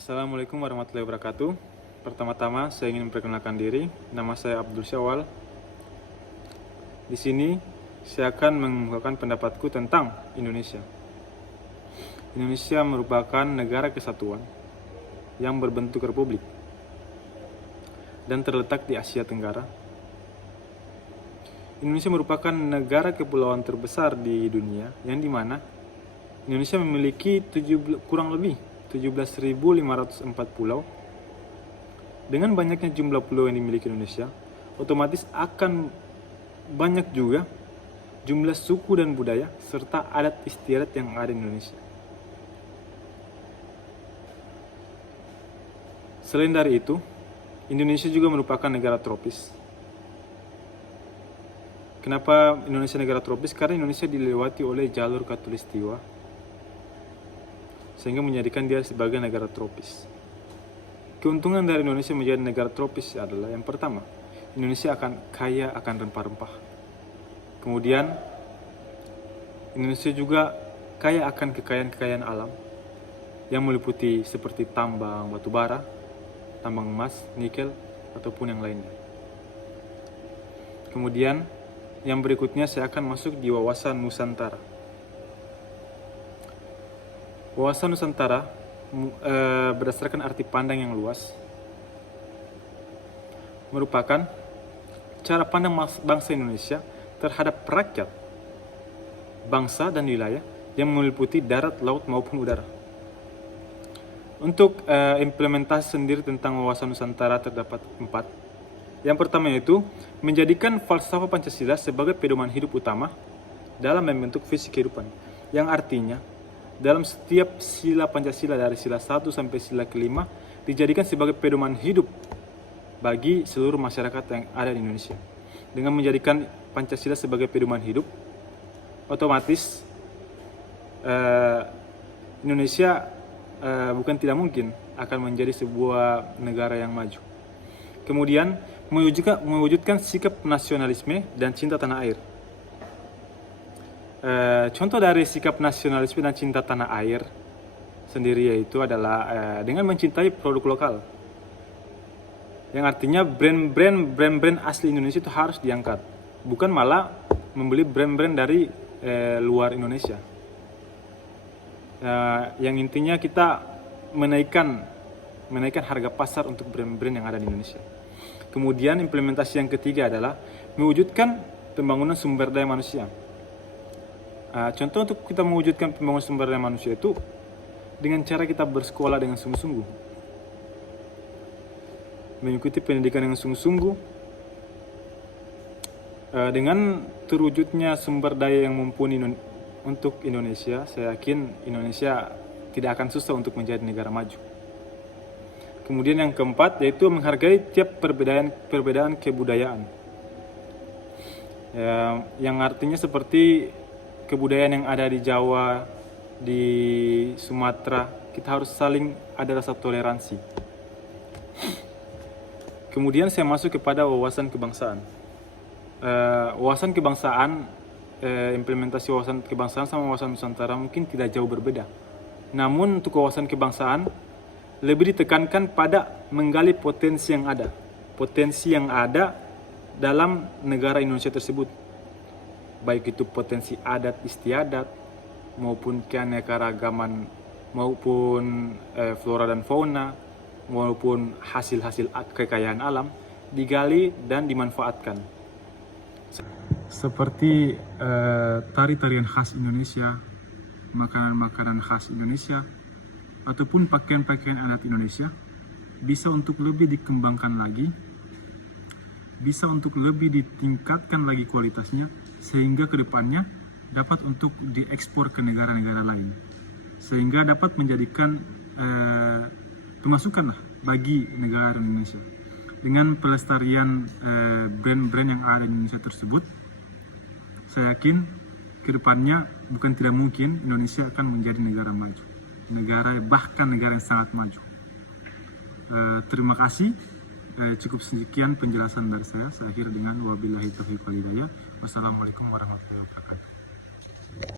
Assalamualaikum warahmatullahi wabarakatuh. Pertama-tama saya ingin memperkenalkan diri. Nama saya Abdul Syawal. Di sini saya akan mengungkapkan pendapatku tentang Indonesia. Indonesia merupakan negara kesatuan yang berbentuk republik dan terletak di Asia Tenggara. Indonesia merupakan negara kepulauan terbesar di dunia, yang dimana Indonesia memiliki kurang lebih 17.504 pulau. Dengan banyaknya jumlah pulau yang dimiliki Indonesia, otomatis akan banyak juga jumlah suku dan budaya serta adat istiadat yang ada di Indonesia. Selain dari itu, Indonesia juga merupakan negara tropis. Kenapa Indonesia negara tropis? Karena Indonesia dilewati oleh jalur Khatulistiwa, sehingga menjadikan dia sebagai negara tropis. Keuntungan dari Indonesia menjadi negara tropis adalah yang pertama, Indonesia akan kaya akan rempah-rempah. Kemudian, Indonesia juga kaya akan kekayaan-kekayaan alam yang meliputi seperti tambang batu bara, tambang emas, nikel, ataupun yang lainnya. Kemudian, yang berikutnya saya akan masuk di wawasan Nusantara. Wawasan Nusantara berdasarkan arti pandang yang luas merupakan cara pandang bangsa Indonesia terhadap rakyat, bangsa dan wilayah yang meliputi darat, laut maupun udara. Untuk implementasi sendiri tentang wawasan Nusantara terdapat 4. Yang pertama yaitu menjadikan falsafah Pancasila sebagai pedoman hidup utama dalam membentuk visi kehidupan, yang artinya dalam setiap sila Pancasila dari sila 1 sampai sila ke-5 dijadikan sebagai pedoman hidup bagi seluruh masyarakat yang ada di Indonesia. Dengan menjadikan Pancasila sebagai pedoman hidup, otomatis Indonesia bukan tidak mungkin akan menjadi sebuah negara yang maju. Kemudian mewujudkan sikap nasionalisme dan cinta tanah air. Contoh dari sikap nasionalisme dan cinta tanah air sendiri yaitu adalah dengan mencintai produk lokal, yang artinya brand-brand asli Indonesia itu harus diangkat, bukan malah membeli brand-brand dari luar Indonesia. Yang intinya kita menaikkan harga pasar untuk brand-brand yang ada di Indonesia. Kemudian implementasi yang ketiga adalah mewujudkan pembangunan sumber daya manusia. Contoh untuk kita mewujudkan pembangunan sumber daya manusia itu dengan cara kita bersekolah dengan sungguh-sungguh, mengikuti pendidikan dengan sungguh-sungguh, dengan terwujudnya sumber daya yang mumpuni untuk Indonesia. Saya yakin Indonesia tidak akan susah untuk menjadi negara maju. Kemudian yang keempat yaitu menghargai tiap perbedaan kebudayaan, yang artinya seperti kebudayaan yang ada di Jawa, di Sumatera, kita harus saling ada rasa toleransi. Kemudian saya masuk kepada wawasan kebangsaan. Wawasan kebangsaan, implementasi wawasan kebangsaan sama wawasan Nusantara mungkin tidak jauh berbeda. Namun untuk wawasan kebangsaan lebih ditekankan pada menggali potensi yang ada dalam negara Indonesia tersebut. Baik itu potensi adat istiadat maupun keanekaragaman, maupun flora dan fauna, maupun hasil-hasil kekayaan alam digali dan dimanfaatkan. Seperti tari-tarian khas Indonesia, makanan-makanan khas Indonesia, ataupun pakaian-pakaian adat Indonesia bisa untuk lebih dikembangkan lagi, bisa untuk lebih ditingkatkan lagi kualitasnya, sehingga kedepannya dapat untuk diekspor ke negara-negara lain, sehingga dapat menjadikan pemasukan bagi negara Indonesia. Dengan pelestarian brand-brand yang ada di Indonesia tersebut, saya yakin kedepannya bukan tidak mungkin Indonesia akan menjadi negara maju, bahkan negara yang sangat maju. Terima kasih. Cukup sekian penjelasan dari saya. Saya akhiri dengan wabillahi taufiq wal hidayah. Wassalamualaikum warahmatullahi wabarakatuh.